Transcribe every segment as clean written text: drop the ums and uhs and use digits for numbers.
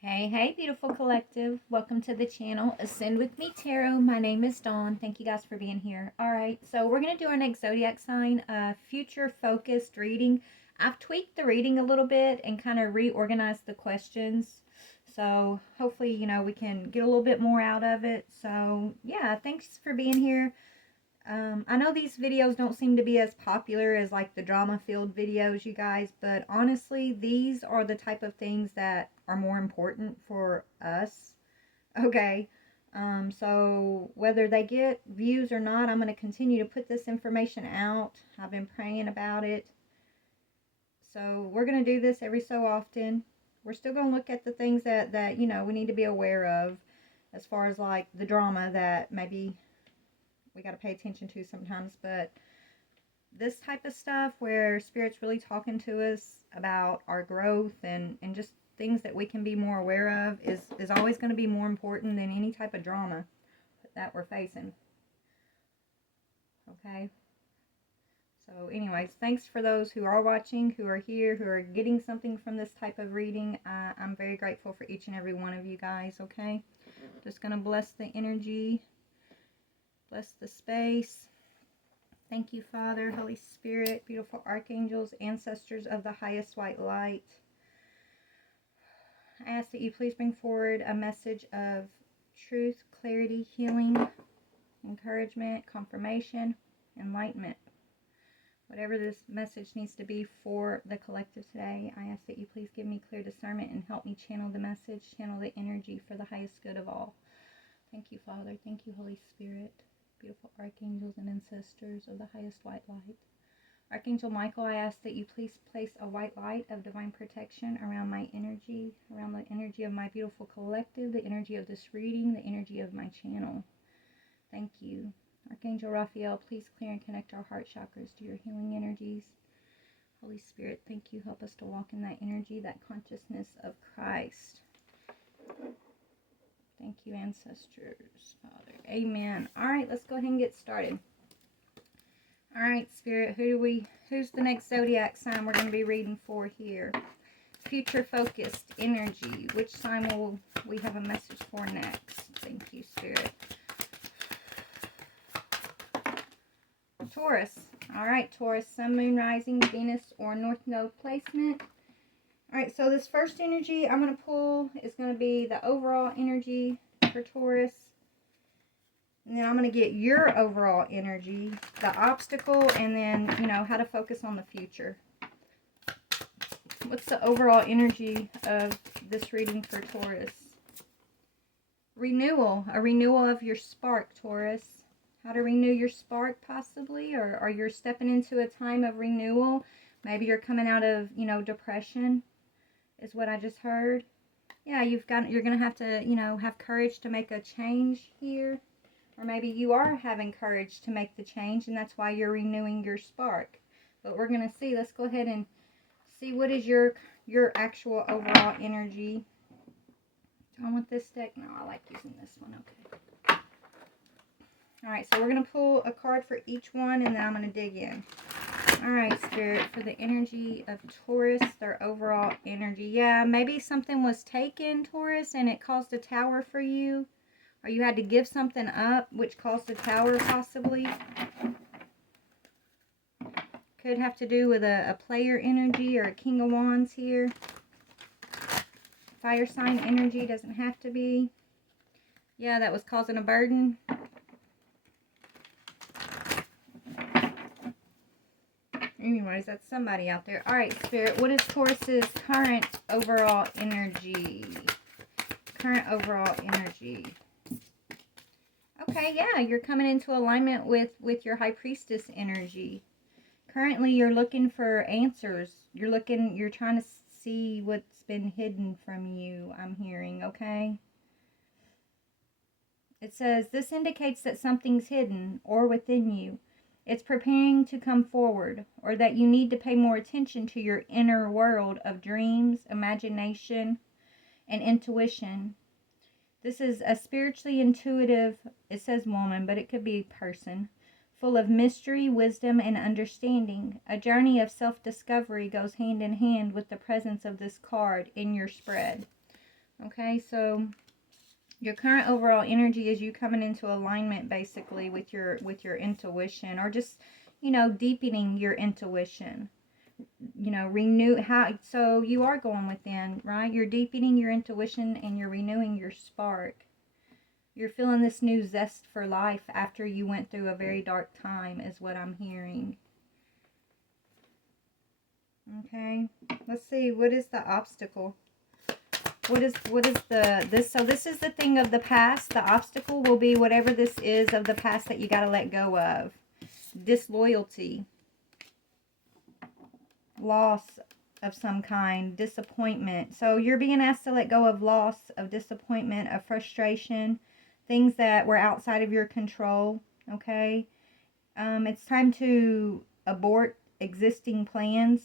Hey, beautiful collective. Welcome to the channel, Ascend with Me Tarot. My name is Dawn. Thank you guys for being here. All right, so we're going to do our next zodiac sign, future focused reading. I've tweaked the reading a little bit and kind of reorganized the questions. So hopefully, we can get a little bit more out of it. So yeah, thanks for being here. I know these videos don't seem to be as popular as like the drama filled videos, you guys, but honestly, these are the type of things that are more important for us. Okay. So whether they get views or not, I'm going to continue to put this information out. I've been praying about it. So we're going to do this every so often. We're still going to look at the things that we need to be aware of as far as like the drama that maybe we got to pay attention to sometimes, but this type of stuff where spirit's really talking to us about our growth and just things that we can be more aware of is always going to be more important than any type of drama that we're facing. Okay, so anyways, thanks for those who are watching, who are here, who are getting something from this type of reading. I'm very grateful for each and every one of you guys. Okay, just going to bless the energy, bless the space. Thank you, Father, Holy Spirit, beautiful archangels, ancestors of the highest white light. I ask that you please bring forward a message of truth, clarity, healing, encouragement, confirmation, enlightenment. Whatever this message needs to be for the collective today, I ask that you please give me clear discernment and help me channel the message, channel the energy for the highest good of all. Thank you, Father. Thank you, Holy Spirit, beautiful archangels and ancestors of the highest white light. Archangel Michael, I ask that you please place a white light of divine protection around my energy, around the energy of my beautiful collective, the energy of this reading, the energy of my channel. Thank you. Archangel Raphael, please clear and connect our heart chakras to your healing energies. Holy Spirit, thank you. Help us to walk in that energy, that consciousness of Christ. Thank you, ancestors, Father. Amen. All right, let's go ahead and get started. All right, Spirit, who's the next zodiac sign we're going to be reading for here? Future focused energy. Which sign will we have a message for next? Thank you, Spirit. Taurus. All right, Taurus, Sun, Moon, Rising, Venus, or North Node placement. All right, so this first energy I'm going to pull is going to be the overall energy for Taurus. And then I'm going to get your overall energy, the obstacle, and then, how to focus on the future. What's the overall energy of this reading for Taurus? Renewal, a renewal of your spark, Taurus. How to renew your spark, possibly, or you're stepping into a time of renewal. Maybe you're coming out of, depression, is what I just heard. Yeah, you're going to have to, have courage to make a change here. Or maybe you are having courage to make the change, and that's why you're renewing your spark. But we're going to see. Let's go ahead and see what is your actual overall energy. Do I want this deck? No, I like using this one. Okay. All right, so we're going to pull a card for each one, and then I'm going to dig in. All right, Spirit, for the energy of Taurus, their overall energy. Yeah, maybe something was taken, Taurus, and it caused a tower for you. Or you had to give something up, which caused a tower, possibly. Could have to do with a player energy or a King of Wands here. Fire sign energy, doesn't have to be. Yeah, that was causing a burden. Anyways, that's somebody out there. All right, Spirit, what is Taurus's current overall energy? Current overall energy. Okay, yeah, you're coming into alignment with your High Priestess energy. Currently, you're looking for answers. You're trying to see what's been hidden from you, I'm hearing, okay? It says, this indicates that something's hidden or within you. It's preparing to come forward, or that you need to pay more attention to your inner world of dreams, imagination, and intuition. This is a spiritually intuitive, it says woman, but it could be person, full of mystery, wisdom, and understanding. A journey of self-discovery goes hand in hand with the presence of this card in your spread. Okay, so your current overall energy is you coming into alignment basically with your intuition, or just, you know, deepening your intuition. You know, renew how, so you are going within, right? You're deepening your intuition and you're renewing your spark. You're feeling this new zest for life after you went through a very dark time, is what I'm hearing. Okay, let's see, what is the obstacle? What is this is the thing of the past. The obstacle will be whatever this is of the past that you got to let go of. Disloyalty, loss of some kind, disappointment. So you're being asked to let go of loss, of disappointment, of frustration, things that were outside of your control. Okay, it's time to abort existing plans,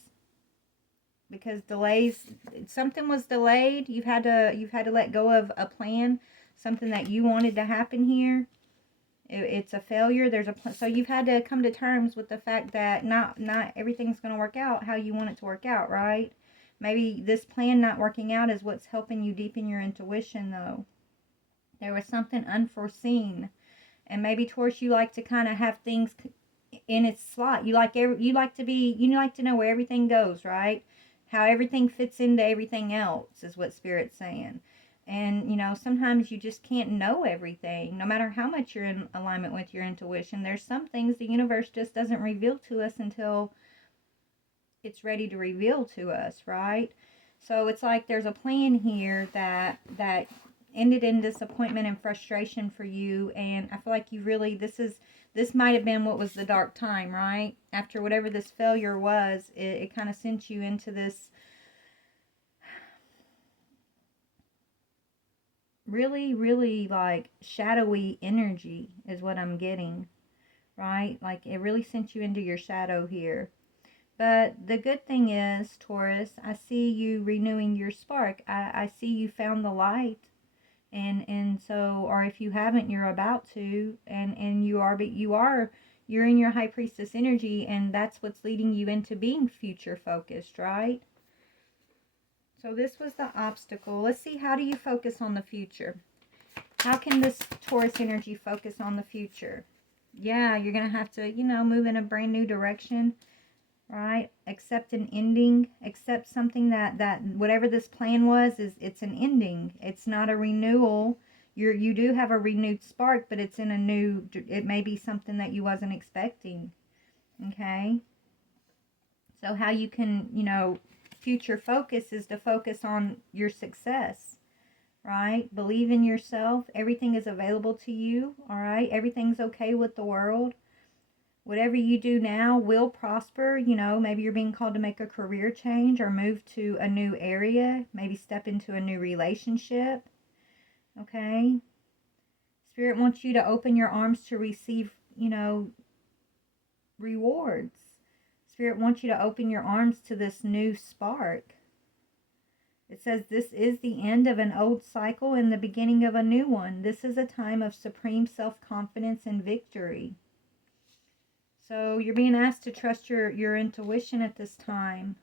because delays, something was delayed. You've had to let go of a plan, something that you wanted to happen here. It's a failure. So you've had to come to terms with the fact that not everything's going to work out how you want it to work out, right? Maybe this plan not working out is what's helping you deepen your intuition, though. There was something unforeseen, and maybe Taurus, you like to kind of have things in its slot. You like to know where everything goes, right? How everything fits into everything else is what Spirit's saying. And, you know, sometimes you just can't know everything, no matter how much you're in alignment with your intuition. There's some things the universe just doesn't reveal to us until it's ready to reveal to us, right? So it's like there's a plan here that ended in disappointment and frustration for you, and I feel like you really, this might have been what was the dark time, right? After whatever this failure was, it kind of sent you into this really, really like shadowy energy is what I'm getting, right? Like it really sent you into your shadow here. But the good thing is, Taurus, I see you renewing your spark. I see you found the light. And so, or if you haven't, you're about to, and you are, but you're in your high priestess energy, and that's what's leading you into being future focused, right? So this was the obstacle. Let's see, how do you focus on the future? How can this Taurus energy focus on the future? Yeah, you're going to have to, you know, move in a brand new direction, right? Accept an ending. Accept something that whatever this plan was, it's an ending. It's not a renewal. You do have a renewed spark, but it's in a new, it may be something that you wasn't expecting. Okay? So how you can, you know, future focus is to focus on your success, right? Believe in yourself. Everything is available to you, all right? Everything's okay with the world. Whatever you do now will prosper. You know, maybe you're being called to make a career change or move to a new area, maybe step into a new relationship. Okay? Spirit wants you to open your arms to receive, you know, rewards. Spirit wants you to open your arms to this new spark. It says this is the end of an old cycle and the beginning of a new one. This is a time of supreme self-confidence and victory. So you're being asked to trust your intuition at this time,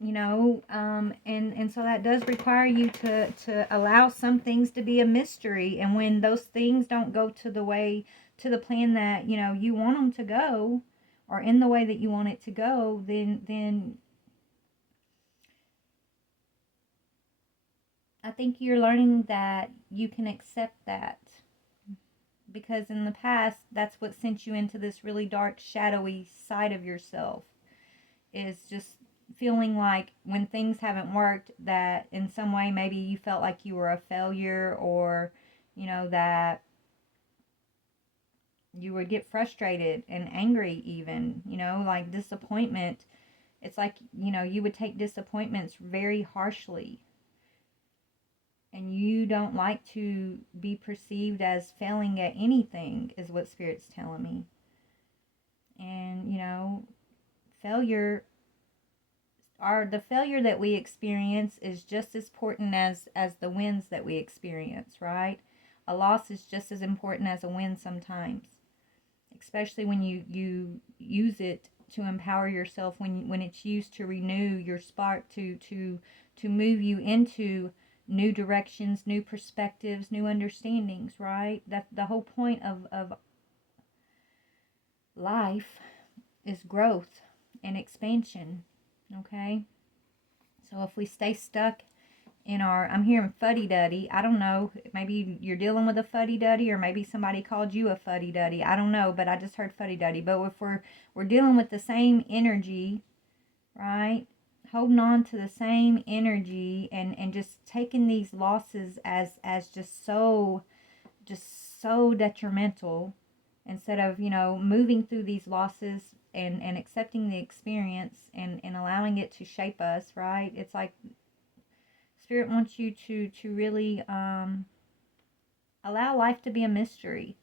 you know, and so that does require you to allow some things to be a mystery. And when those things don't go to the plan that, you know, you want them to go, or in the way that you want it to go, then I think you're learning that you can accept that. Because in the past, that's what sent you into this really dark, shadowy side of yourself, is just feeling like when things haven't worked, that in some way maybe you felt like you were a failure, or, you know, that you would get frustrated and angry even, you know, like disappointment. It's like, you know, you would take disappointments very harshly. And you don't like to be perceived as failing at anything, is what Spirit's telling me. And, you know, failure, the failure that we experience is just as important as the wins that we experience, right? A loss is just as important as a win sometimes, especially when you use it to empower yourself, when it's used to renew your spark, to move you into new directions, new perspectives, new understandings, right? That the whole point of life is growth and expansion, okay? So if we stay stuck in our, I'm hearing fuddy-duddy, I don't know, maybe you're dealing with a fuddy-duddy, or maybe somebody called you a fuddy-duddy, I don't know, but I just heard fuddy-duddy. But if we're dealing with the same energy, right, holding on to the same energy, and just taking these losses as just so detrimental, instead of, you know, moving through these losses and accepting the experience and allowing it to shape us, right? It's like Spirit wants you to really allow life to be a mystery.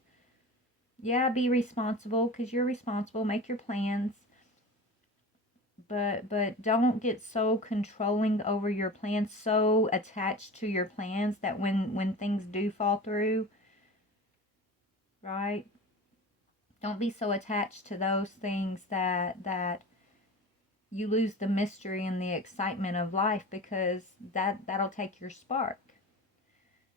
Yeah, be responsible, because you're responsible. Make your plans. But don't get so controlling over your plans, so attached to your plans, that when things do fall through, right? Don't be so attached to those things that you lose the mystery and the excitement of life, because that'll take your spark.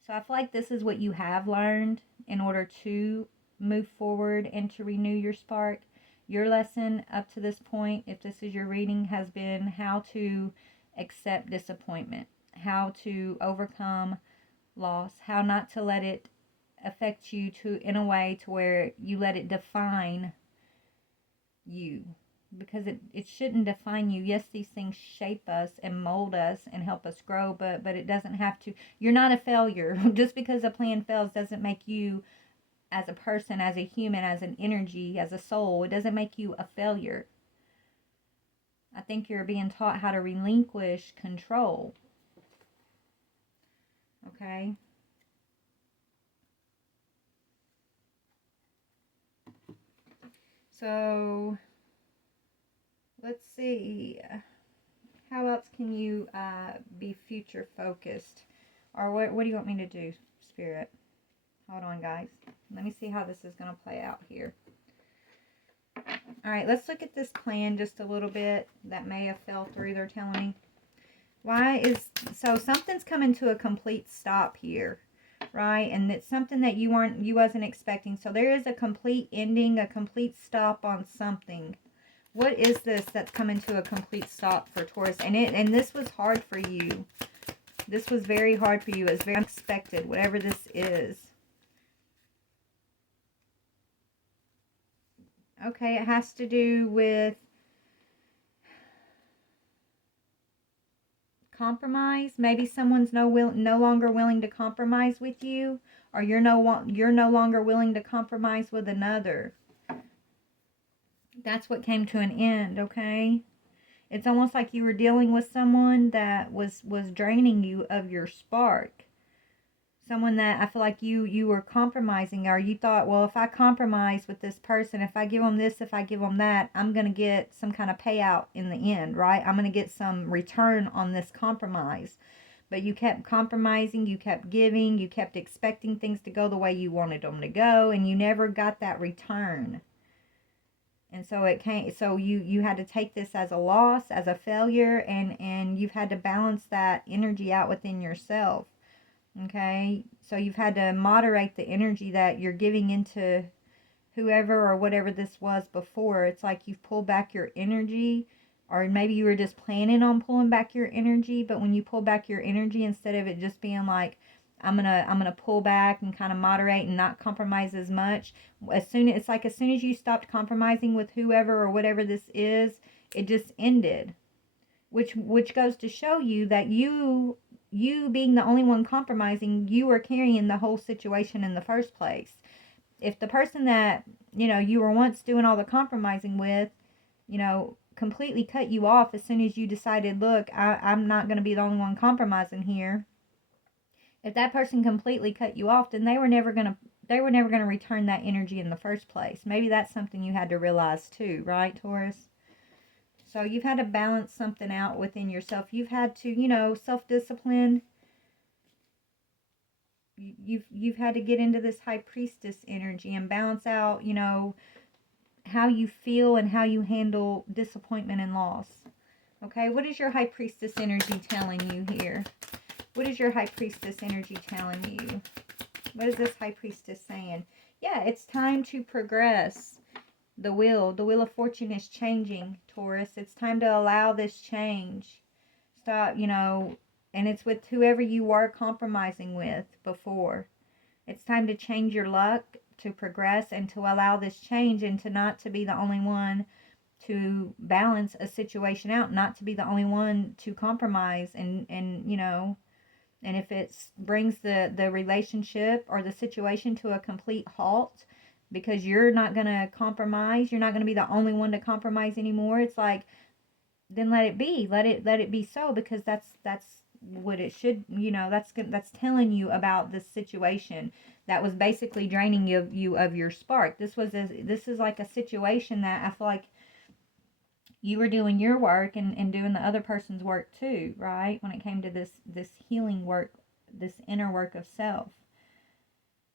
So I feel like this is what you have learned in order to move forward and to renew your spark. Your lesson up to this point, if this is your reading, has been how to accept disappointment, how to overcome loss, how not to let it affect you in a way to where you let it define you, because it shouldn't define you. Yes, these things shape us and mold us and help us grow, but it doesn't have to. You're not a failure. Just because a plan fails doesn't make you, as a person, as a human, as an energy, as a soul, it doesn't make you a failure. I think you're being taught how to relinquish control. Okay? So, let's see. How else can you be future focused? Or what do you want me to do, Spirit? Hold on, guys. Let me see how this is going to play out here. All right, let's look at this plan just a little bit. That may have fell through, they're telling me. So something's coming to a complete stop here, right? And it's something that you wasn't expecting. So there is a complete ending, a complete stop on something. What is this that's coming to a complete stop for Taurus? And this was hard for you. This was very hard for you. It's very unexpected, whatever this is. Okay, it has to do with compromise. Maybe someone's no longer willing to compromise with you, or you're no longer willing to compromise with another. That's what came to an end, okay? It's almost like you were dealing with someone that was draining you of your spark. Someone that I feel like you were compromising, or you thought, well, if I compromise with this person, if I give them this, if I give them that, I'm going to get some kind of payout in the end, right? I'm going to get some return on this compromise. But you kept compromising, you kept giving, you kept expecting things to go the way you wanted them to go, and you never got that return. And so you had to take this as a loss, as a failure, and you've had to balance that energy out within yourself. Okay, so you've had to moderate the energy that you're giving into whoever or whatever this was before. It's like you've pulled back your energy, or maybe you were just planning on pulling back your energy, but when you pull back your energy, instead of it just being like, I'm gonna pull back and kind of moderate and not compromise as much, as soon as you stopped compromising with whoever or whatever this is, it just ended. Which goes to show you that you being the only one compromising, you were carrying the whole situation in the first place. If the person that, you were once doing all the compromising with, completely cut you off as soon as you decided, look, I'm not going to be the only one compromising here. If that person completely cut you off, then they were never going to return that energy in the first place. Maybe that's something you had to realize too, right, Taurus? So you've had to balance something out within yourself. You've had to, self-discipline. You've had to get into this high priestess energy and balance out, how you feel and how you handle disappointment and loss. Okay, what is your high priestess energy telling you here? What is your High Priestess energy telling you? What is this High Priestess saying? Yeah, it's time to progress. The Wheel of Fortune is changing, Taurus. It's time to allow this change. Stop, and it's with whoever you were compromising with before. It's time to change your luck, to progress, and to allow this change, and to not to be the only one to balance a situation out, not to be the only one to compromise, and and if it brings the relationship or the situation to a complete halt because you're not going to compromise, you're not going to be the only one to compromise anymore, it's like, then let it be. Let it be so, because that's what it should, that's telling you about this situation that was basically draining you of your spark. This is like a situation that I feel like you were doing your work and doing the other person's work too, right? When it came to this healing work, this inner work of self.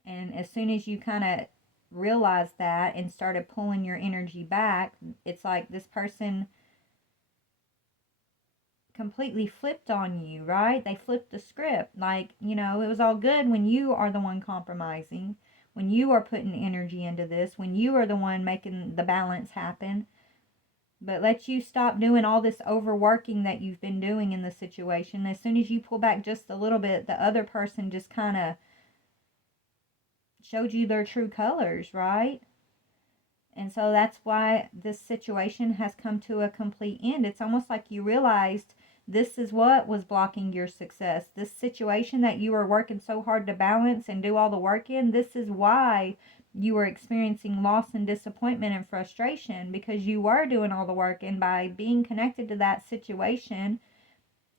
And as soon as you kind of realized that and started pulling your energy back, it's like this person completely flipped on you, right? They flipped the script. Like, it was all good when you are the one compromising, when you are putting energy into this, when you are the one making the balance happen. But let you stop doing all this overworking that you've been doing in the situation. As soon as you pull back just a little bit, the other person just kind of showed you their true colors, right? And so that's why this situation has come to a complete end. It's almost like you realized this is what was blocking your success. This situation that you were working so hard to balance and do all the work in, this is why you were experiencing loss and disappointment and frustration, because you were doing all the work, and by being connected to that situation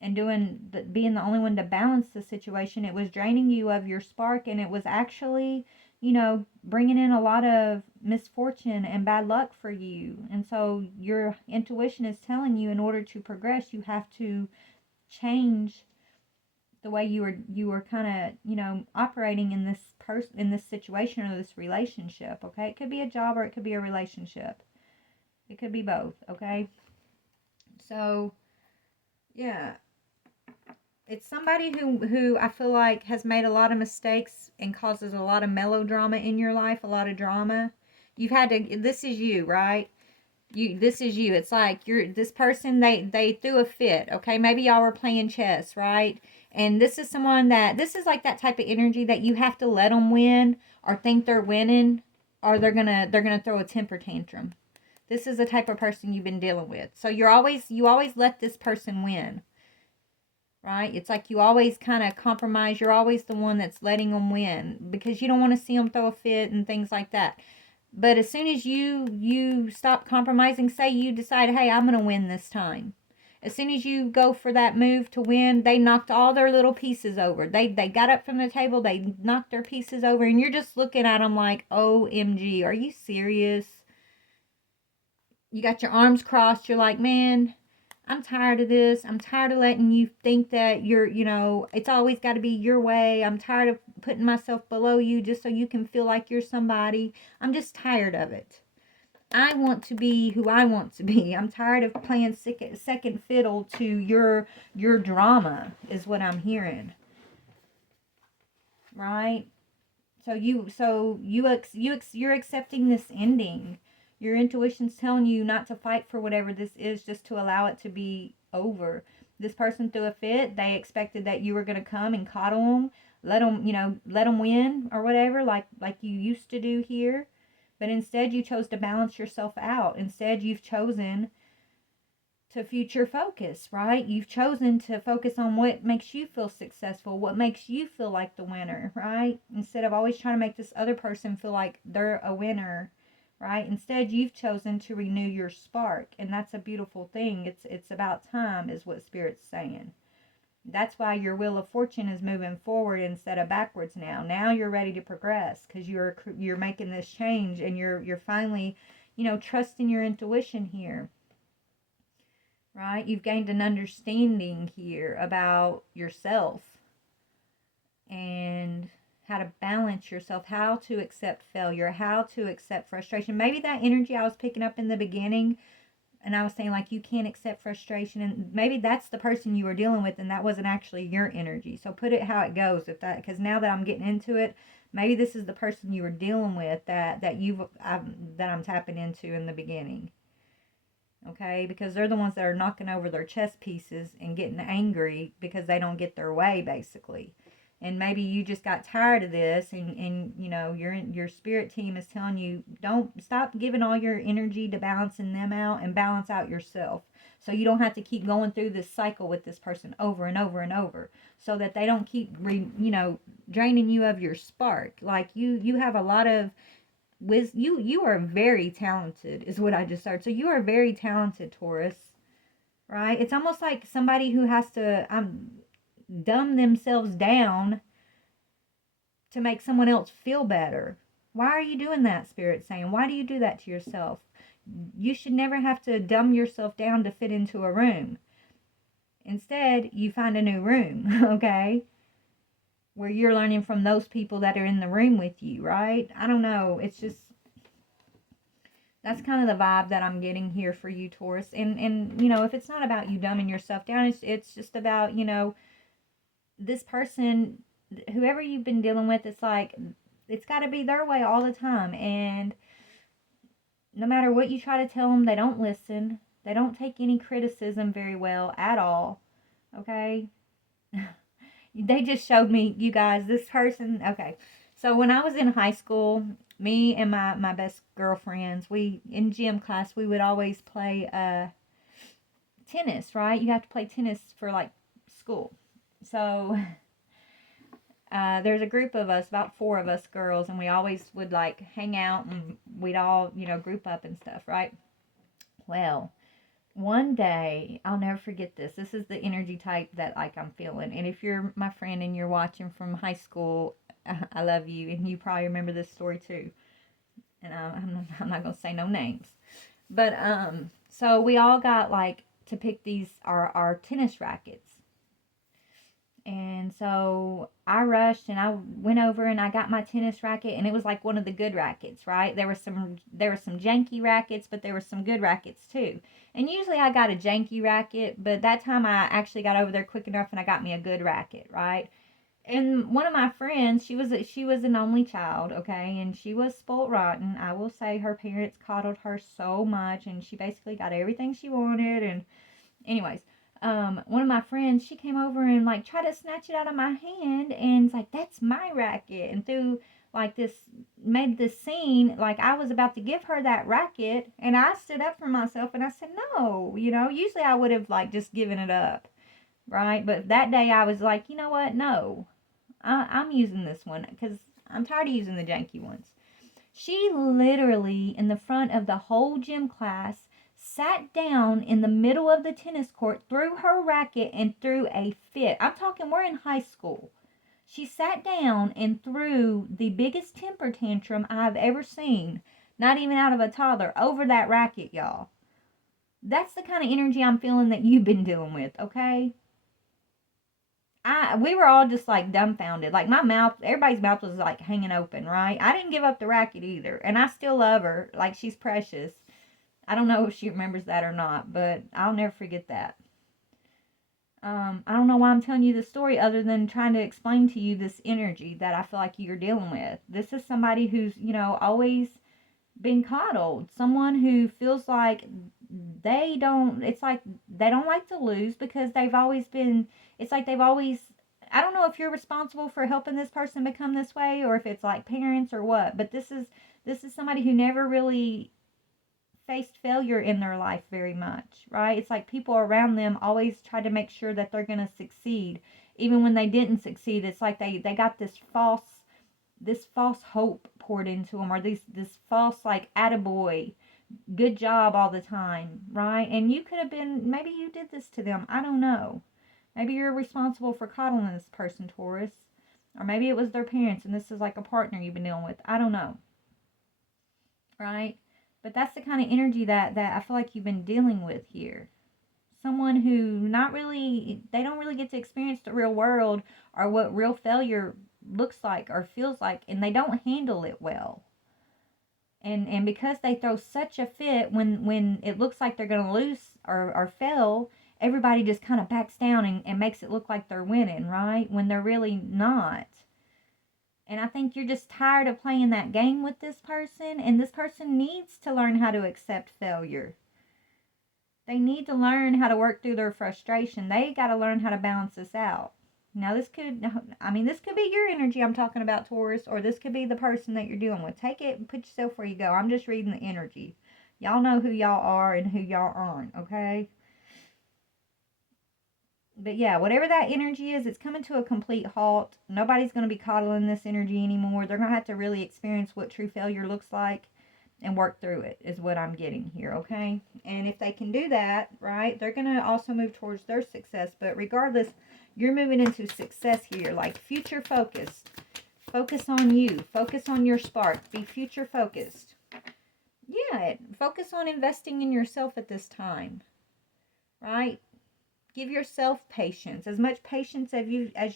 and being the only one to balance the situation, it was draining you of your spark, and it was actually, bringing in a lot of misfortune and bad luck for you. And so your intuition is telling you, in order to progress, you have to change the way you were kind of, operating in in this situation or this relationship. Okay, it could be a job or it could be a relationship. It could be both. Okay, so yeah, it's somebody who I feel like has made a lot of mistakes and causes a lot of melodrama in your life, a lot of drama. You've had to. This is you, right? This is you. It's like this person, they threw a fit. Okay, maybe y'all were playing chess, right? And this is someone this is like that type of energy that you have to let them win, or think they're winning, or they're gonna throw a temper tantrum. This is the type of person you've been dealing with. So you always let this person win, right? It's like you always kind of compromise. You're always the one that's letting them win because you don't want to see them throw a fit and things like that. But as soon as you stop compromising, say you decide, hey, I'm going to win this time. As soon as you go for that move to win, they knocked all their little pieces over. They got up from the table, they knocked their pieces over, and you're just looking at them like, OMG, are you serious? You got your arms crossed. You're like, man, I'm tired of this. I'm tired of letting you think that it's always got to be your way. I'm tired of putting myself below you just so you can feel like you're somebody. I'm just tired of it. I want to be who I want to be. I'm tired of playing second fiddle to your drama, is what I'm hearing. Right? You're accepting this ending. Your intuition's telling you not to fight for whatever this is, just to allow it to be over. This person threw a fit. They expected that you were going to come and coddle them, let them win or whatever, like you used to do here. But instead, you chose to balance yourself out. Instead, you've chosen to future focus, right? You've chosen to focus on what makes you feel successful, what makes you feel like the winner, right? Instead of always trying to make this other person feel like they're a winner, right? Instead, you've chosen to renew your spark, and that's a beautiful thing. It's about time, is what Spirit's saying. That's why your Wheel of Fortune is moving forward instead of backwards now. Now you're ready to progress because you're making this change, and you're finally, trusting your intuition here. Right? You've gained an understanding here about yourself and how to balance yourself, how to accept failure, how to accept frustration. Maybe that energy I was picking up in the beginning and I was saying, like, you can't accept frustration, and maybe that's the person you were dealing with, and that wasn't actually your energy. So put it how it goes, if that, because now that I'm getting into it, maybe this is the person you were dealing with that I'm tapping into in the beginning. Okay, because they're the ones that are knocking over their chess pieces and getting angry because they don't get their way, basically. And maybe you just got tired of this, and you know your spirit team is telling you, don't stop giving all your energy to balancing them out and balance out yourself, so you don't have to keep going through this cycle with this person over and over and over, so that they don't keep draining you of your spark. Like you have a lot of you are very talented, is what I just heard. So you are very talented, Taurus, right? It's almost like somebody who has to dumb themselves down to make someone else feel better. Why are you doing that, Spirit saying? Why do you do that to yourself? You should never have to dumb yourself down to fit into a room. Instead, you find a new room, okay? Where you're learning from those people that are in the room with you, right? I don't know. It's just, that's kind of the vibe that I'm getting here for you, Taurus. And you know, if it's not about you dumbing yourself down, it's just about, you know, this person, whoever you've been dealing with, it's like, it's got to be their way all the time. And no matter what you try to tell them, they don't listen. They don't take any criticism very well at all. Okay? They just showed me, you guys, this person. Okay. So when I was in high school, me and my best girlfriends, we, in gym class, we would always play tennis, right? You have to play tennis for like school. So there's a group of us, about 4 of us girls, and we always would like hang out, and we'd all, you know, group up and stuff, right? Well, one day, I'll never forget this. This is the energy type that like I'm feeling. And if you're my friend and you're watching from high school, I love you, and you probably remember this story too. And I'm not gonna say no names, but so we all got like to pick these our tennis rackets. And so I rushed and I went over and I got my tennis racket, and it was like one of the good rackets, right? There were some janky rackets, but there were some good rackets too. And usually I got a janky racket, but that time I actually got over there quick enough and I got me a good racket, right? And one of my friends, she was an only child, okay, and she was spoiled rotten. I will say her parents coddled her so much, and she basically got everything she wanted. And anyways, one of my friends, she came over and like tried to snatch it out of my hand, and it's like, that's my racket, and threw like this, made this scene like I was about to give her that racket. And I stood up for myself and I said, no, you know, usually I would have like just given it up, right? But that day I was like, you know what, no, I'm using this one because I'm tired of using the janky ones. She literally, in the front of the whole gym class, sat down in the middle of the tennis court, threw her racket, and threw a fit. I'm talking, we're in high school. She sat down and threw the biggest temper tantrum I've ever seen, not even out of a toddler, over that racket, y'all. That's the kind of energy I'm feeling that you've been dealing with, okay? We were all just like dumbfounded. Like my mouth, everybody's mouth was like hanging open, right? I didn't give up the racket either. And I still love her. Like, she's precious. I don't know if she remembers that or not, but I'll never forget that. I don't know why I'm telling you this story other than trying to explain to you this energy that I feel like you're dealing with. This is somebody who's, you know, always been coddled. Someone who feels like it's like they don't like to lose because they've always been, it's like they've always, I don't know if you're responsible for helping this person become this way, or if it's like parents or what, but this is somebody who never really faced failure in their life very much, right? It's like people around them always try to make sure that they're going to succeed. Even when they didn't succeed, it's like they got this false hope poured into them, or this false like attaboy, good job all the time, right? And you could have been, maybe you did this to them. I don't know. Maybe you're responsible for coddling this person, Taurus. Or maybe it was their parents and this is like a partner you've been dealing with. I don't know. Right? But that's the kind of energy that I feel like you've been dealing with here. Someone who they don't really get to experience the real world or what real failure looks like or feels like, and they don't handle it well. And because they throw such a fit when it looks like they're going to lose or fail, everybody just kind of backs down and makes it look like they're winning, right? When they're really not. And I think you're just tired of playing that game with this person, and this person needs to learn how to accept failure. They need to learn how to work through their frustration. They got to learn how to balance this out. Now, this could be your energy I'm talking about, Taurus, or this could be the person that you're dealing with. Take it and put yourself where you go. I'm just reading the energy. Y'all know who y'all are and who y'all aren't, okay? But yeah, whatever that energy is, it's coming to a complete halt. Nobody's going to be coddling this energy anymore. They're going to have to really experience what true failure looks like and work through it, is what I'm getting here, okay? And if they can do that, right, they're going to also move towards their success. But regardless, you're moving into success here, like future focused. Focus on you. Focus on your spark. Be future focused. Yeah, focus on investing in yourself at this time, right? Give yourself patience. As much patience as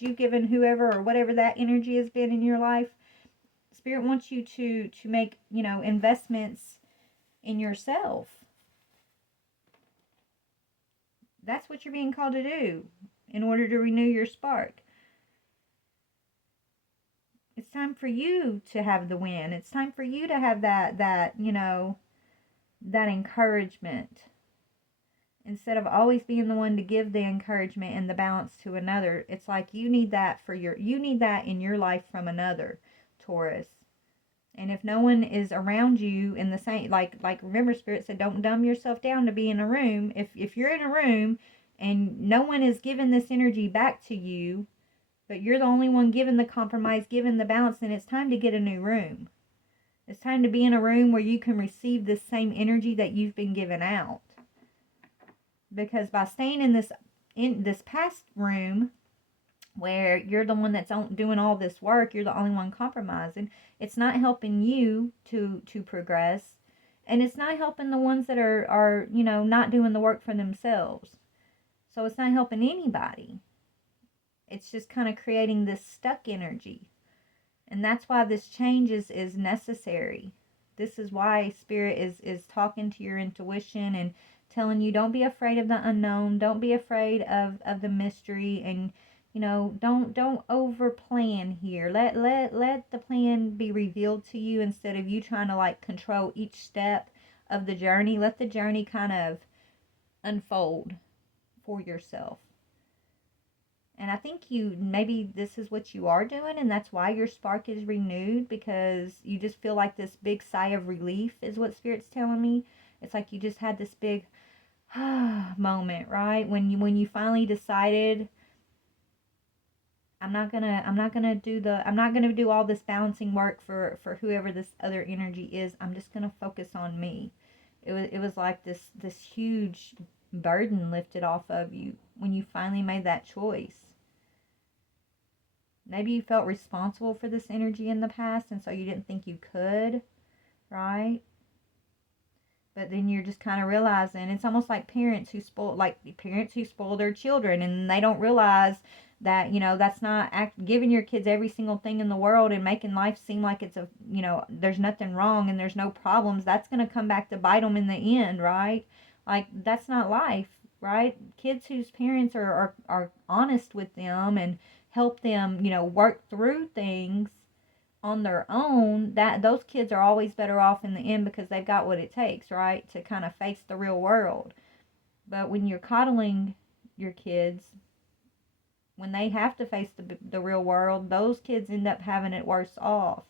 you've given whoever or whatever that energy has been in your life. Spirit wants you to make, investments in yourself. That's what you're being called to do in order to renew your spark. It's time for you to have the win. It's time for you to have that encouragement. Instead of always being the one to give the encouragement and the balance to another, it's like you need that in your life from another, Taurus. And if no one is around you in the same, like remember, Spirit said, don't dumb yourself down to be in a room. If you're in a room and no one is giving this energy back to you, but you're the only one giving the compromise, giving the balance, then it's time to get a new room. It's time to be in a room where you can receive this same energy that you've been given out. Because by staying in this past room, where you're the one that's doing all this work, you're the only one compromising, it's not helping you to progress, and it's not helping the ones that are not doing the work for themselves. So it's not helping anybody. It's just kind of creating this stuck energy. And that's why this change is necessary. This is why Spirit is talking to your intuition and telling you, don't be afraid of the unknown, don't be afraid of the mystery, and don't over plan here. Let the plan be revealed to you instead of you trying to control each step of the journey. Let the journey kind of unfold for yourself. And I think maybe this is what you are doing, and that's why your spark is renewed, because you just feel like this big sigh of relief is what Spirit's telling me. It's like you just had this big moment, right? When you finally decided, I'm not gonna do all this balancing work for whoever this other energy is. I'm just gonna focus on me. It was like this huge burden lifted off of you when you finally made that choice. Maybe you felt responsible for this energy in the past, and so you didn't think you could, right? But then you're just kind of realizing it's almost like parents who spoil their children, and they don't realize that that's not giving your kids every single thing in the world and making life seem like it's there's nothing wrong and there's no problems. That's going to come back to bite them in the end, right? Like, that's not life, right? Kids whose parents are honest with them and help them work through things on their own, that those kids are always better off in the end, because they've got what it takes, right, to kind of face the real world. But when you're coddling your kids, when they have to face the real world, those kids end up having it worse off,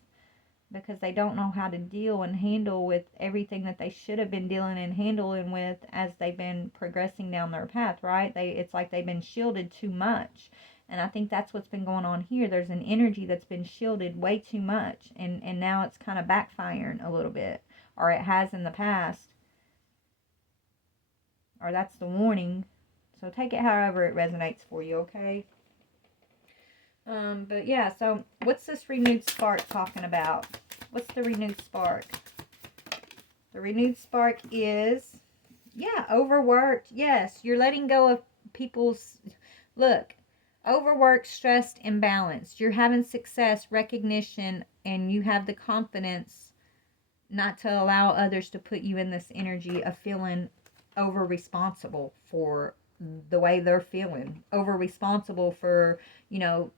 because they don't know how to deal and handle with everything that they should have been dealing and handling with as they've been progressing down their path, right? It's like they've been shielded too much. And I think that's what's been going on here. There's an energy that's been shielded way too much, and now it's kind of backfiring a little bit, or it has in the past, or that's the warning. So take it however it resonates for you, okay? But yeah, so what's this renewed spark talking about? What's the renewed spark? The renewed spark is, overworked. Yes, you're letting go of people's, overworked, stressed, imbalanced. You're having success, recognition, and you have the confidence not to allow others to put you in this energy of feeling over responsible for the way they're feeling, over responsible for, you know,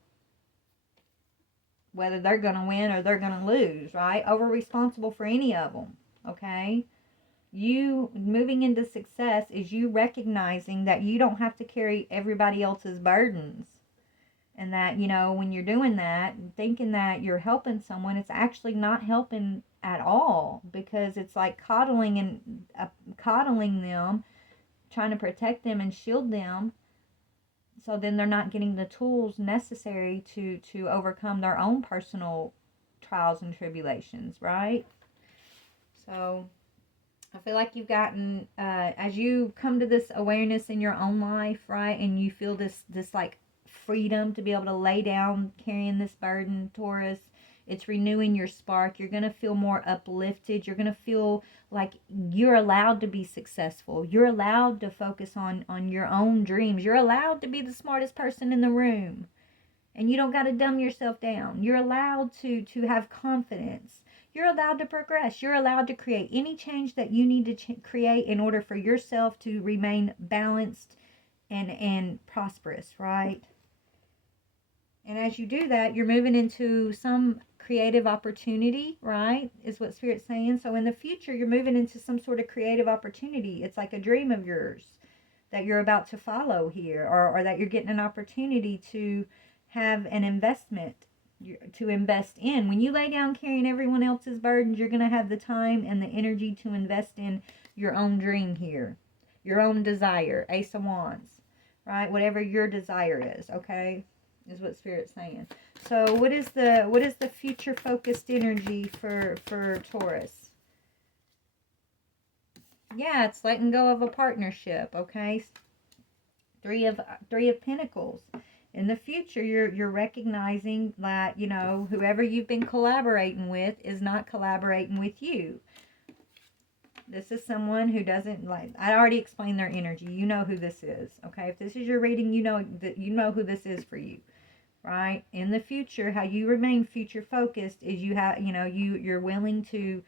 whether they're going to win or they're going to lose, right? Over responsible for any of them, okay? You moving into success is you recognizing that you don't have to carry everybody else's burdens. And that, you know, when you're doing that, thinking that you're helping someone, it's actually not helping at all, because it's like coddling them, trying to protect them and shield them. So then they're not getting the tools necessary to overcome their own personal trials and tribulations, right? So I feel like you've gotten, as you come to this awareness in your own life, right, and you feel this like freedom to be able to lay down carrying this burden, Taurus. It's renewing your spark. You're going to feel more uplifted. You're going to feel like you're allowed to be successful. You're allowed to focus on your own dreams. You're allowed to be the smartest person in the room. And you don't got to dumb yourself down. You're allowed to have confidence. You're allowed to progress. You're allowed to create any change that you need to create in order for yourself to remain balanced and prosperous, right? And as you do that, you're moving into some creative opportunity, right? Is what Spirit's saying. So in the future, you're moving into some sort of creative opportunity. It's like a dream of yours that you're about to follow here, or that you're getting an opportunity to have an investment to invest in. When you lay down carrying everyone else's burdens, you're going to have the time and the energy to invest in your own dream here, your own desire, Ace of Wands, right? Whatever your desire is, okay, is what Spirit's saying. So what is the future focused energy for Taurus? Yeah, it's letting go of a partnership, okay? Three of Pentacles. In the future, you're recognizing that, you know, whoever you've been collaborating with is not collaborating with you. This is someone who doesn't like. I already explained their energy. You know who this is, okay? If this is your reading, you know who this is for you, right? In the future, how you remain future focused is you're willing to.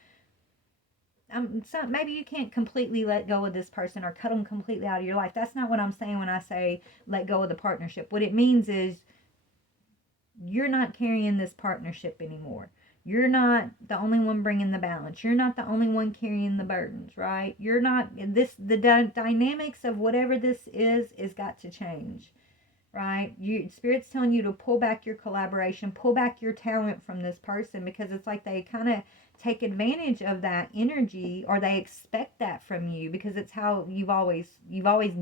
So maybe you can't completely let go of this person or cut them completely out of your life. That's not what I'm saying when I say let go of the partnership. What it means is you're not carrying this partnership anymore. You're not the only one bringing the balance. You're not the only one carrying the burdens, right? You're not the dynamics of whatever this is got to change, right? Spirit's telling you to pull back your collaboration, pull back your talent from this person, because it's like they kind of take advantage of that energy, or they expect that from you, because it's how you've always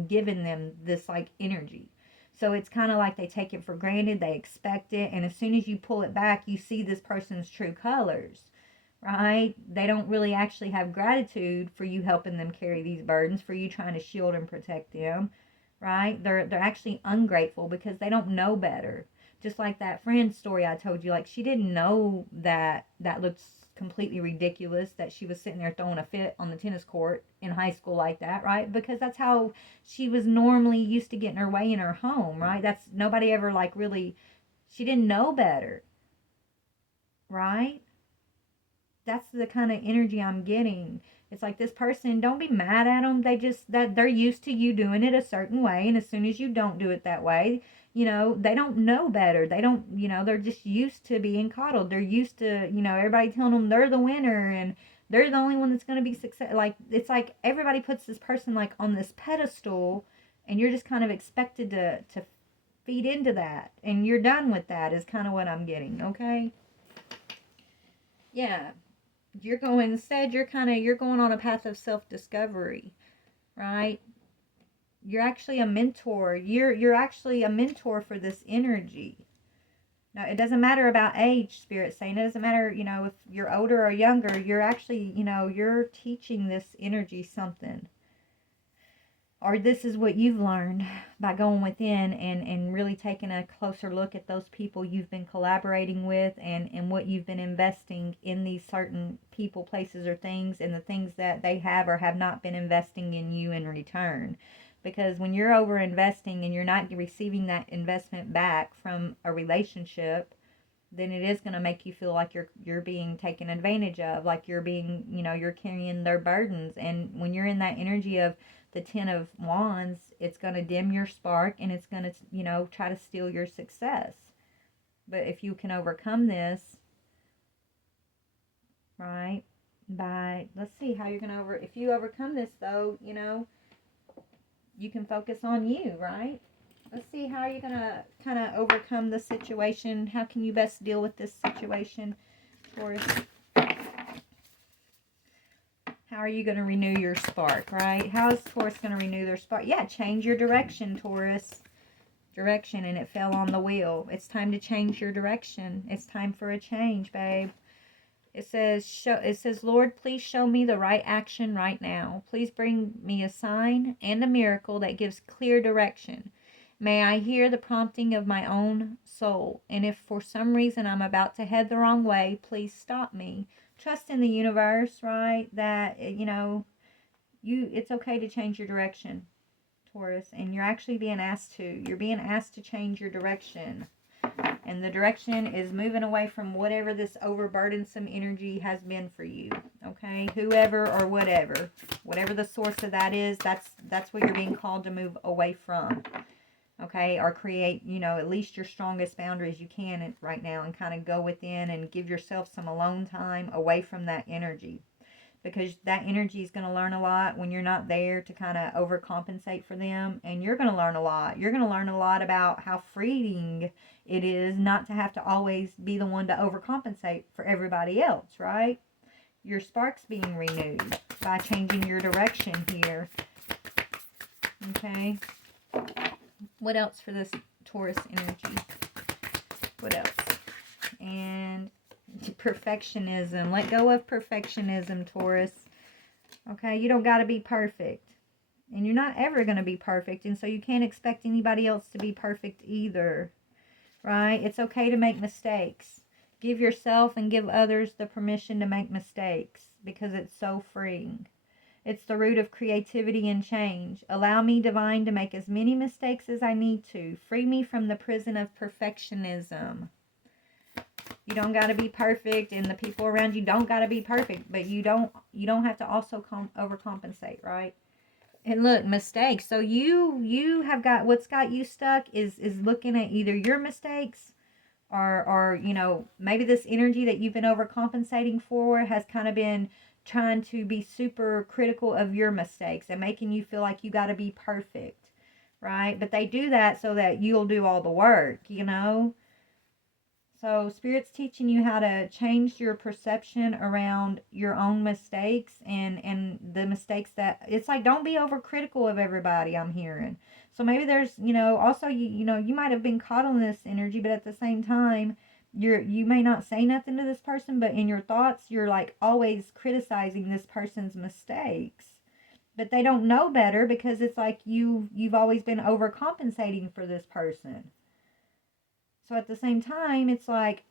given them this like energy. So it's kind of like they take it for granted, they expect it, and as soon as you pull it back, you see this person's true colors, right? They don't really actually have gratitude for you helping them carry these burdens, for you trying to shield and protect them, right? They're actually ungrateful because they don't know better. Just like that friend story I told you, like she didn't know that looked completely ridiculous, that she was sitting there throwing a fit on the tennis court in high school like that, right? Because that's how she was normally used to getting her way in her home, right? That's nobody ever like really, she didn't know better, right? That's the kind of energy I'm getting. It's like this person, don't be mad at them. That they're used to you doing it a certain way, and as soon as you don't do it that way, they don't know better. They don't, they're just used to being coddled. They're used to, everybody telling them they're the winner and they're the only one that's going to be success. Like it's like everybody puts this person like on this pedestal, and you're just kind of expected to feed into that, and you're done with that. Is kind of what I'm getting. Okay. Yeah, you're going on a path of self-discovery, right? You're actually a mentor. You're actually a mentor for this energy. Now, it doesn't matter about age, Spirit's saying. It doesn't matter, if you're older or younger. You're actually, you're teaching this energy something. Or this is what you've learned by going within and really taking a closer look at those people you've been collaborating with, and what you've been investing in these certain people, places, or things, and the things that they have or have not been investing in you in return. Because when you're over investing and you're not receiving that investment back from a relationship, then it is going to make you feel like you're being taken advantage of, like you're being, you're carrying their burdens. And when you're in that energy of the Ten of Wands, it's going to dim your spark, and it's going to, try to steal your success. But if you can overcome this, right, let's see how you're going to if you overcome this, though, you can focus on you, right? Let's see how you're going to kind of overcome the situation. How can you best deal with this situation, Taurus? How are you going to renew your spark, right? How is Taurus going to renew their spark? Yeah, change your direction, Taurus. Direction, and it fell on the wheel. It's time to change your direction. It's time for a change, babe. It says, Lord, please show me the right action right now. Please bring me a sign and a miracle that gives clear direction. May I hear the prompting of my own soul. And if for some reason I'm about to head the wrong way, please stop me. Trust in the universe, right? That, it's okay to change your direction, Taurus. And you're actually being asked to. You're being asked to change your direction. And the direction is moving away from whatever this overburdensome energy has been for you. Okay? Whoever or whatever. Whatever the source of that is, that's what you're being called to move away from. Okay? Or create, at least your strongest boundaries you can right now, and kind of go within and give yourself some alone time away from that energy. Because that energy is going to learn a lot when you're not there to kind of overcompensate for them. And you're going to learn a lot. You're going to learn a lot about how freeing it is not to have to always be the one to overcompensate for everybody else, right? Your spark's being renewed by changing your direction here. Okay. What else for this Taurus energy? What else? And perfectionism. Let go of perfectionism, Taurus. Okay, you don't got to be perfect. And you're not ever going to be perfect. And so you can't expect anybody else to be perfect either. Right? It's okay to make mistakes. Give yourself and give others the permission to make mistakes, because it's so freeing. It's the root of creativity and change. Allow me, divine, to make as many mistakes as I need to. Free me from the prison of perfectionism. You don't got to be perfect, and the people around you don't got to be perfect, but you don't have to also overcompensate, right? And look, mistakes. So you have got, what's got you stuck is looking at either your mistakes or maybe this energy that you've been overcompensating for has kind of been trying to be super critical of your mistakes and making you feel like you got to be perfect, right? But they do that so that you'll do all the work, So Spirit's teaching you how to change your perception around your own mistakes and the mistakes that, it's like, don't be overcritical of everybody, I'm hearing. So maybe there's, also, you might have been caught on this energy, but at the same time, you may not say nothing to this person, but in your thoughts, you're like always criticizing this person's mistakes. But they don't know better, because it's like you've always been overcompensating for this person. So at the same time, it's like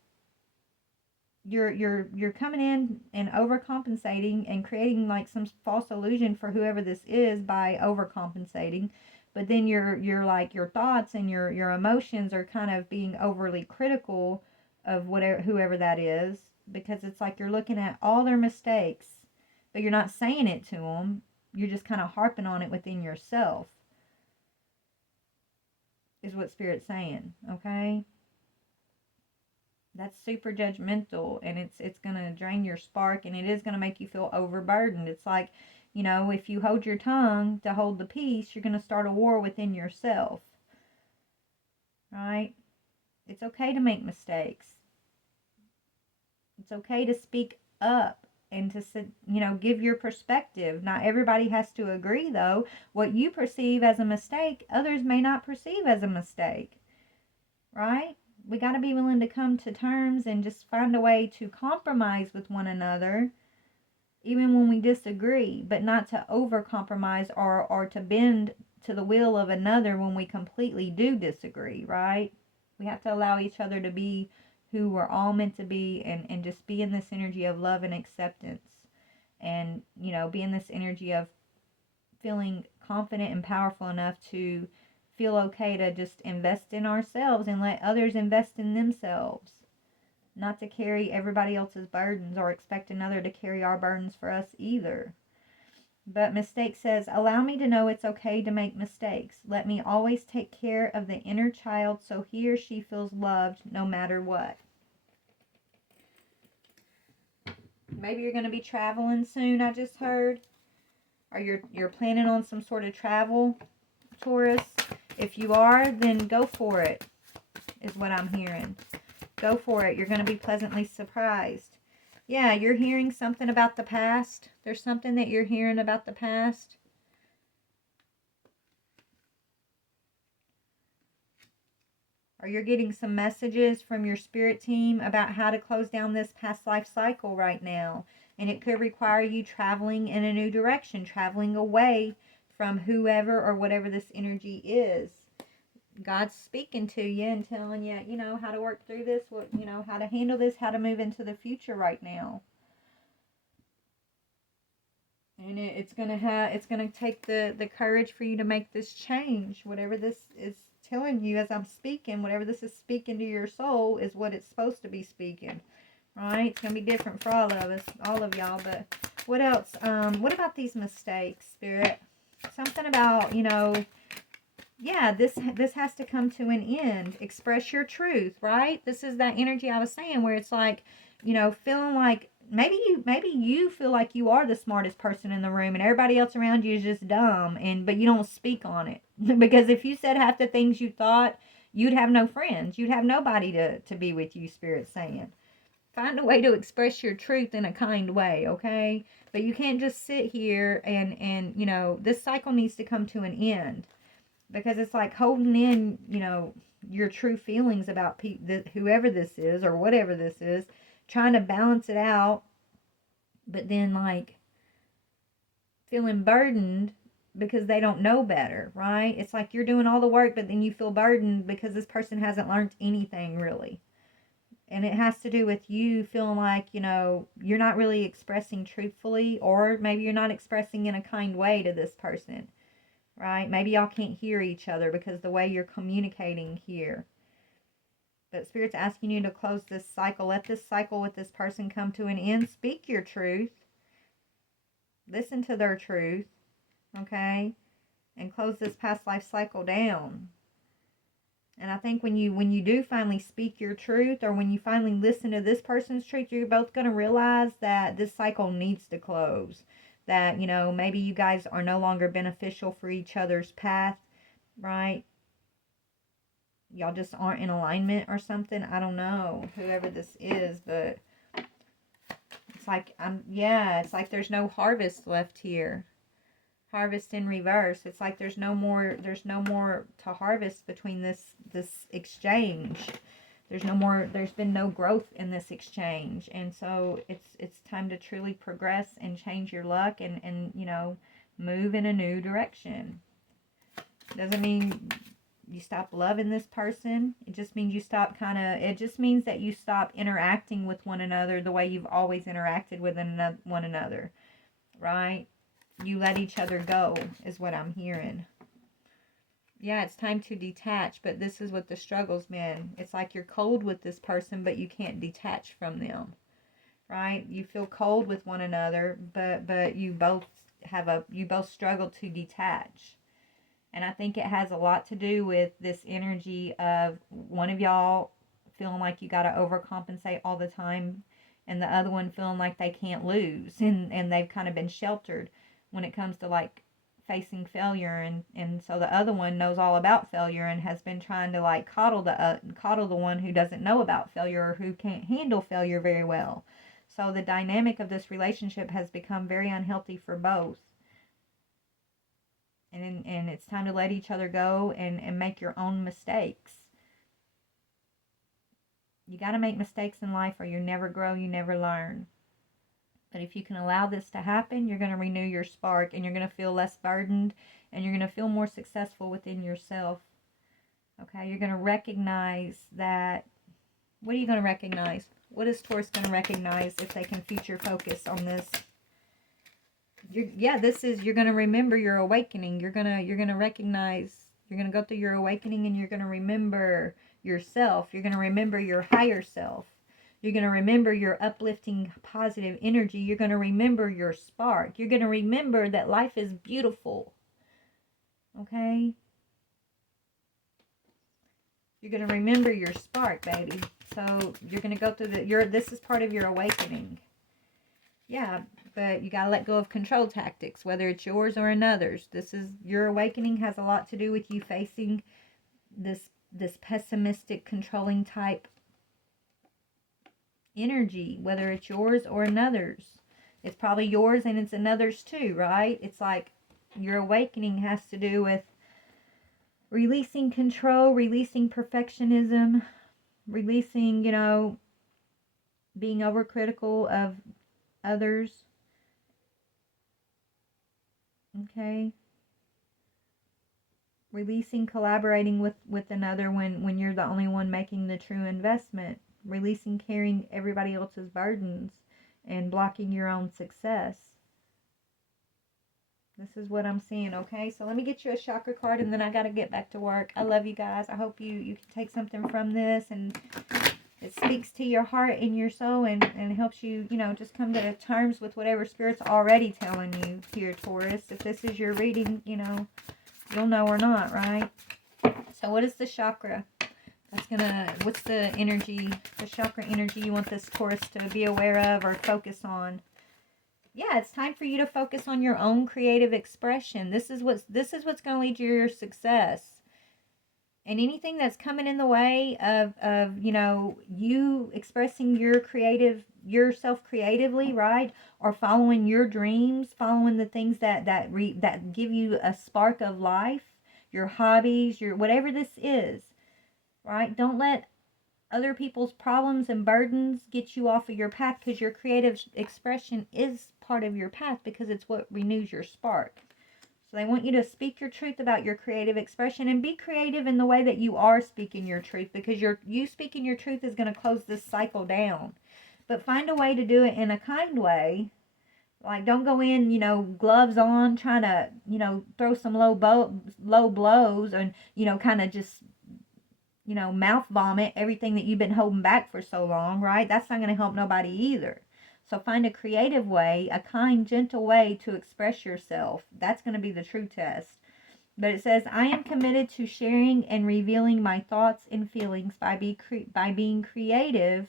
you're coming in and overcompensating and creating like some false illusion for whoever this is by overcompensating. But then you're like, your thoughts and your emotions are kind of being overly critical of whoever that is, because it's like you're looking at all their mistakes, but you're not saying it to them. You're just kind of harping on it within yourself, is what Spirit's saying, okay? That's super judgmental, and it's going to drain your spark, and it is going to make you feel overburdened. It's like, if you hold your tongue to hold the peace, you're going to start a war within yourself, right? It's okay to make mistakes. It's okay to speak up and to, give your perspective. Not everybody has to agree, though. What you perceive as a mistake, others may not perceive as a mistake, right? We got to be willing to come to terms and just find a way to compromise with one another, even when we disagree, but not to over-compromise or to bend to the will of another when we completely do disagree, right? We have to allow each other to be who we're all meant to be, and just be in this energy of love and acceptance, and, be in this energy of feeling confident and powerful enough to feel okay to just invest in ourselves and let others invest in themselves. not to carry everybody else's burdens or expect another to carry our burdens for us either. But Mistake says, allow me to know it's okay to make mistakes. Let me always take care of the inner child so he or she feels loved no matter what. Maybe you're going to be traveling soon, I just heard. Or you're planning on some sort of travel, Taurus. If you are, then go for it, is what I'm hearing. Go for it. You're going to be pleasantly surprised. Yeah, you're hearing something about the past. There's something that you're hearing about the past. Or you're getting some messages from your spirit team about how to close down this past life cycle right now. And it could require you traveling in a new direction, traveling away from whoever or whatever this energy is. God's speaking to you and telling you, you know, how to work through this, what, you know, how to handle this, how to move into the future right now. And it's gonna take the courage for you to make this change. Whatever this is telling you as I'm speaking, whatever this is speaking to your soul is what it's supposed to be speaking. Right? It's gonna be different for all of us, all of y'all. But what else? What about these mistakes, Spirit? Something about, you know, yeah, this has to come to an end. Express your truth, right? This is that energy I was saying where it's like, you know, feeling like maybe you feel like you are the smartest person in the room and everybody else around you is just dumb, but you don't speak on it. Because if you said half the things you thought, you'd have no friends. You'd have nobody to be with you, Spirit's saying. Find a way to express your truth in a kind way, okay? But you can't just sit here and you know, this cycle needs to come to an end. Because it's like holding in, you know, your true feelings about whoever this is or whatever this is, trying to balance it out, but then like feeling burdened because they don't know better, right? It's like you're doing all the work, but then you feel burdened because this person hasn't learned anything really. And it has to do with you feeling like, you know, you're not really expressing truthfully, or maybe you're not expressing in a kind way to this person. Right? Maybe y'all can't hear each other because the way you're communicating here. But Spirit's asking you to close this cycle. Let this cycle with this person come to an end. Speak your truth. Listen to their truth. Okay? And close this past life cycle down. And I think when you do finally speak your truth, or when you finally listen to this person's truth, you're both going to realize that this cycle needs to close. That, you know, maybe you guys are no longer beneficial for each other's path, right? Y'all just aren't in alignment or something. I don't know, whoever this is, but it's like, it's like there's no harvest left here. Harvest in reverse. It's like there's no more to harvest between this exchange. There's been no growth in this exchange. And so it's time to truly progress and change your luck and you know, move in a new direction. Doesn't mean you stop loving this person. It just means you stop it just means that you stop interacting with one another the way you've always interacted with one another. Right? You let each other go is what I'm hearing. Yeah, it's time to detach, but this is what the struggle's been. It's like you're cold with this person, but you can't detach from them, right? You feel cold with one another, but you both struggle to detach. And I think it has a lot to do with this energy of one of y'all feeling like you got to overcompensate all the time, and the other one feeling like they can't lose, and they've kind of been sheltered when it comes to like facing failure, and so the other one knows all about failure and has been trying to like coddle the one who doesn't know about failure or who can't handle failure very well. So the dynamic of this relationship has become very unhealthy for both. And it's time to let each other go and make your own mistakes. You got to make mistakes in life or you never grow, you never learn. But if you can allow this to happen, you're going to renew your spark and you're going to feel less burdened and you're going to feel more successful within yourself. Okay, you're going to recognize that. What are you going to recognize? What is Taurus going to recognize if they can future focus on this? You're going to remember your awakening. You're going to recognize, you're going to go through your awakening and you're going to remember yourself. You're going to remember your higher self. You're going to remember your uplifting, positive energy. You're going to remember your spark. You're going to remember that life is beautiful. Okay? You're going to remember your spark, baby. So you're going to go through this is part of your awakening. Yeah, but you got to let go of control tactics, whether it's yours or another's. Your awakening has a lot to do with you facing this pessimistic, controlling type energy, whether it's yours or another's. It's probably yours and it's another's too, right? It's like your awakening has to do with releasing control, releasing perfectionism, releasing, being overcritical of others. Okay? Releasing collaborating with another when you're the only one making the true investment. Releasing carrying everybody else's burdens and blocking your own success. This is what I'm seeing, okay? So let me get you a chakra card and then I got to get back to work. I love you guys. I hope you can take something from this and it speaks to your heart and your soul and helps you, just come to terms with whatever Spirit's already telling you here, Taurus. If this is your reading, you'll know or not, right? So what is the chakra? What's the energy, the chakra energy you want this Taurus to be aware of or focus on? Yeah, it's time for you to focus on your own creative expression. This is what's going to lead to your success. And anything that's coming in the way of you expressing yourself creatively, right? Or following your dreams, following the things that give you a spark of life, your hobbies, your whatever this is, right? Don't let other people's problems and burdens get you off of your path, because your creative expression is part of your path because it's what renews your spark. So they want you to speak your truth about your creative expression and be creative in the way that you are speaking your truth, because you speaking your truth is going to close this cycle down. But find a way to do it in a kind way. Like, don't go in, gloves on, trying to, throw some low blows and, kind of just mouth vomit everything that you've been holding back for so long, right? That's not going to help nobody either. So find a creative way, a kind, gentle way to express yourself. That's going to be the true test. But it says, I am committed to sharing and revealing my thoughts and feelings by being creative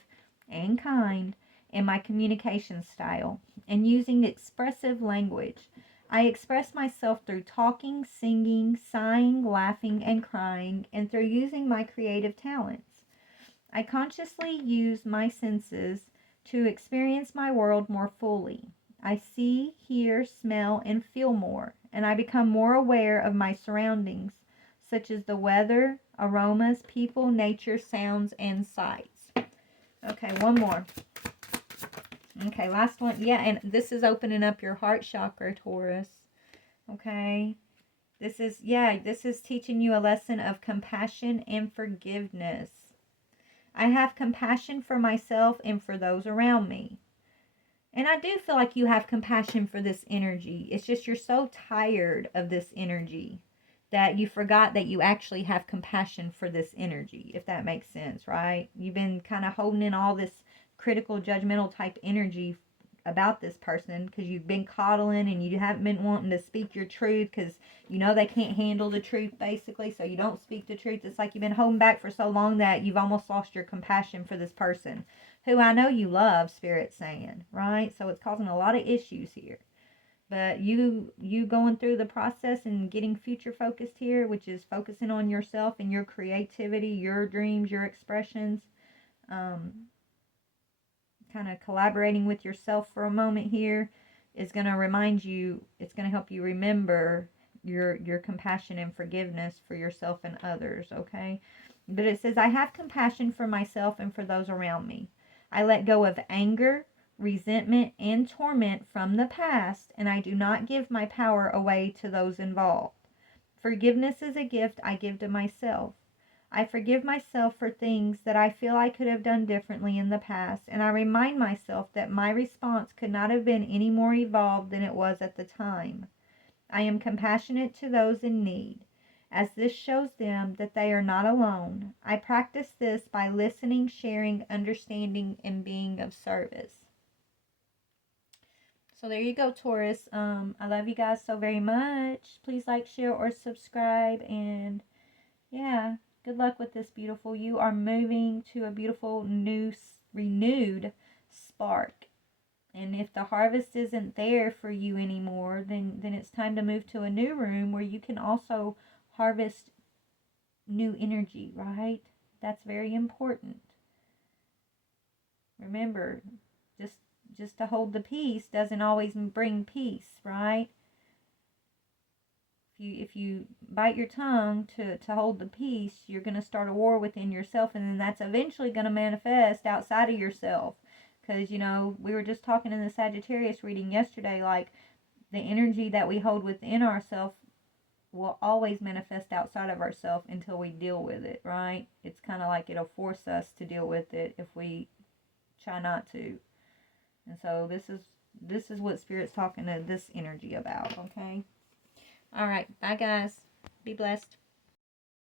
and kind in my communication style and using expressive language. I express myself through talking, singing, sighing, laughing, and crying, and through using my creative talents. I consciously use my senses to experience my world more fully. I see, hear, smell, and feel more, and I become more aware of my surroundings, such as the weather, aromas, people, nature, sounds, and sights. Okay, one more. Okay, last one. Yeah, and this is opening up your heart chakra, Taurus. Okay. This is teaching you a lesson of compassion and forgiveness. I have compassion for myself and for those around me. And I do feel like you have compassion for this energy. It's just you're so tired of this energy that you forgot that you actually have compassion for this energy, if that makes sense, right? You've been kind of holding in all this critical, judgmental type energy about this person because you've been coddling and you haven't been wanting to speak your truth because they can't handle the truth, basically, so you don't speak the truth. It's like you've been holding back for so long that you've almost lost your compassion for this person who I know you love, Spirit's saying, right? So it's causing a lot of issues here. But you going through the process and getting future focused here, which is focusing on yourself and your creativity, your dreams, your expressions, kind of collaborating with yourself for a moment here is going to remind you, it's going to help you remember your compassion and forgiveness for yourself and others, okay? But it says, I have compassion for myself and for those around me. I let go of anger, resentment, and torment from the past, and I do not give my power away to those involved. Forgiveness is a gift I give to myself. I forgive myself for things that I feel I could have done differently in the past, and I remind myself that my response could not have been any more evolved than it was at the time. I am compassionate to those in need, as this shows them that they are not alone. I practice this by listening, sharing, understanding, and being of service. So there you go, Taurus. I love you guys so very much. Please like, share, or subscribe. And yeah, good luck with this, beautiful. You are moving to a beautiful, new, renewed spark. And if the harvest isn't there for you anymore, then it's time to move to a new room where you can also harvest new energy, right? That's very important. Remember, just just to hold the peace doesn't always bring peace, right? If you bite your tongue to hold the peace, you're going to start a war within yourself, and then that's eventually going to manifest outside of yourself. Because, you know, we were just talking in the Sagittarius reading yesterday, like the energy that we hold within ourselves will always manifest outside of ourselves until we deal with it, right? It's kind of like it'll force us to deal with it if we try not to. And so this is what Spirit's talking to this energy about, okay? All right, bye guys. Be blessed.